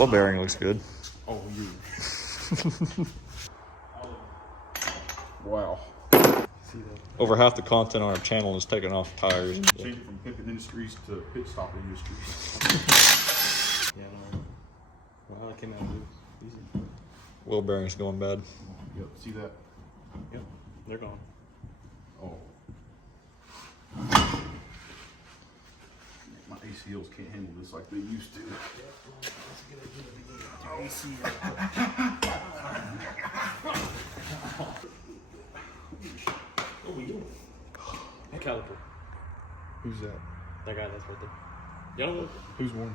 Well, bearing looks good. Oh, you. Wow. See that? Over half the content on our channel is taking off tires. Change it from pimping industries to pit stop industries. Yeah, no. Well, it came out easy. Wheel bearing's going bad. Yep, see that? Yep, they're gone. Oh. My ACLs can't handle this like they used to. Oh, we do. Caliper. Who's that? That guy that's right there. Y'all know? Who's one?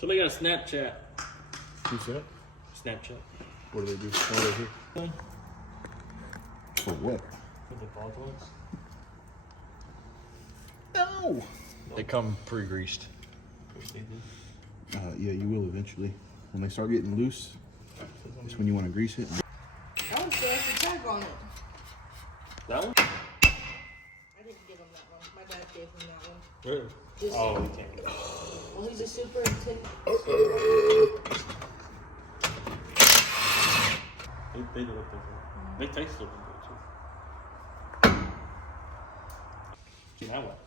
So they got a Snapchat. Who's that? Snapchat. What do they do? Why are they here? For what? For the ball joints. No! They come pre-greased. Yeah, you will eventually. When they start getting loose, that's when you want to grease it. That one still has the tag on it. That one? I didn't give him that one. My dad gave him that one. Really? Just, Oh, he can't. well, he's a superintendent. They do look different. They taste looking good too. See, now what?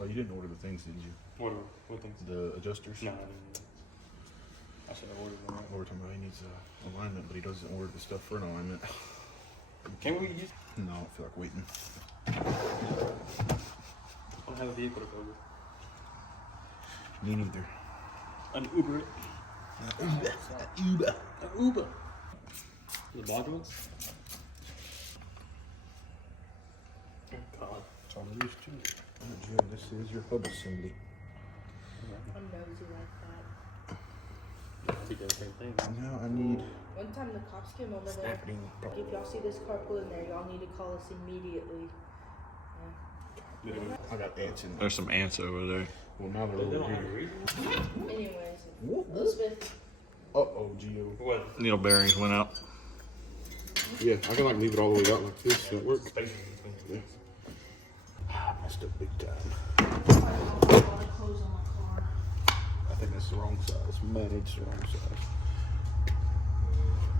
Oh, you didn't order the things, didn't you? What things? The adjusters? No, I didn't. I should have ordered them. Right? We're talking about he needs alignment, but he doesn't order the stuff for an alignment. Can we use? No, I don't feel like waiting. I don't have a vehicle to go with. Me neither. An Uber it. Uber. An Uber. The ball joints? Oh, God. That's all there is to it. Jim, this is your hub assembly. I'm nosy like that. I think they're the same thing. Now I need One time the cops came over there. happening. If y'all see this car pulling there, y'all need to call us immediately. I got ants in there. There's some ants over there. Well, now they're They over don't have a here. reason. Anyways, Elizabeth. Uh-oh, Gio. What? Needle bearings went out. Yeah, I can like leave it all the way out like this. That work? Space. Yeah. I messed up big time. I have a lot of clothes on my car. I think that's the wrong size. Man, it's the wrong size.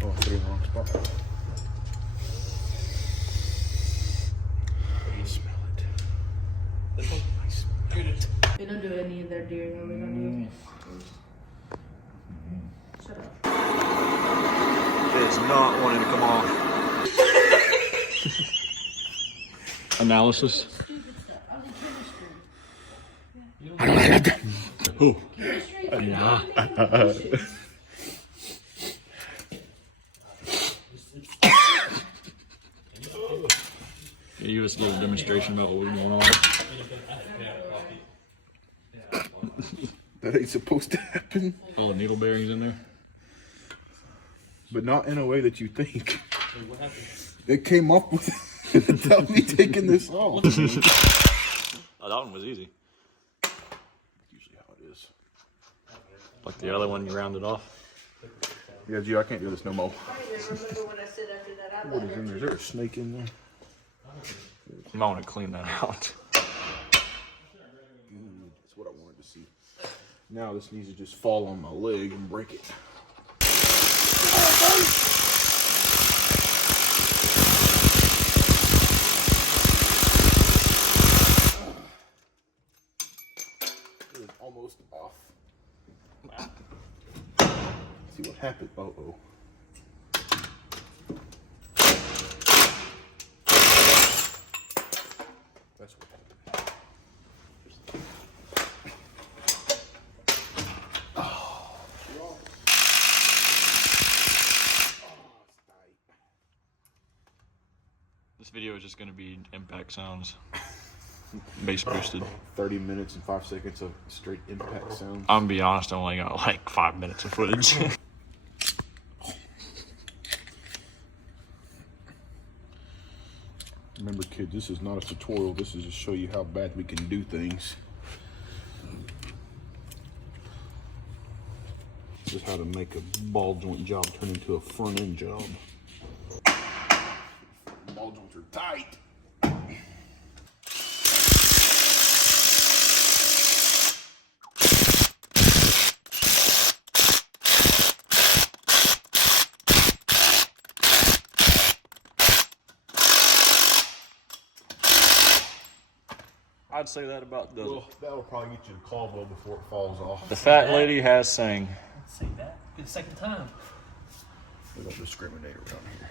Oh, I put it in the wrong spot. I smell it. This one? I smell it. We don't do any of their deer, though. We don't do. Shut up. It's not wanting to come off. Analysis. Oh. Can you give us a little demonstration about what was going on? That ain't supposed to happen. All the needle bearings in there. But not in a way that you think. Wait, what happened? It came up without me taking this off. Oh, that one was easy. Usually how it is. Like the other one, you rounded off. Yeah, Gio, I can't do this no more. I don't even remember what I said after that. I What is in there? Is there a snake in there? You might want to clean that out. That's what I wanted to see. Now this needs to just fall on my leg and break it. It was almost off. See what happened? Uh-oh. That's what happened. This video is just going to be impact sounds. Bass boosted. 30 minutes and 5 seconds of straight impact sounds. I'm gonna be honest, I only got like 5 minutes of footage. Remember, kids, this is not a tutorial. This is to show you how bad we can do things. This is how to make a ball joint job turn into a front end job. Ball joints are tight. I'd say that about does it. Well, that'll probably get you to Caldwell before it falls off. The fat lady has sang. Let's see that. Good second time. We don't discriminate around here.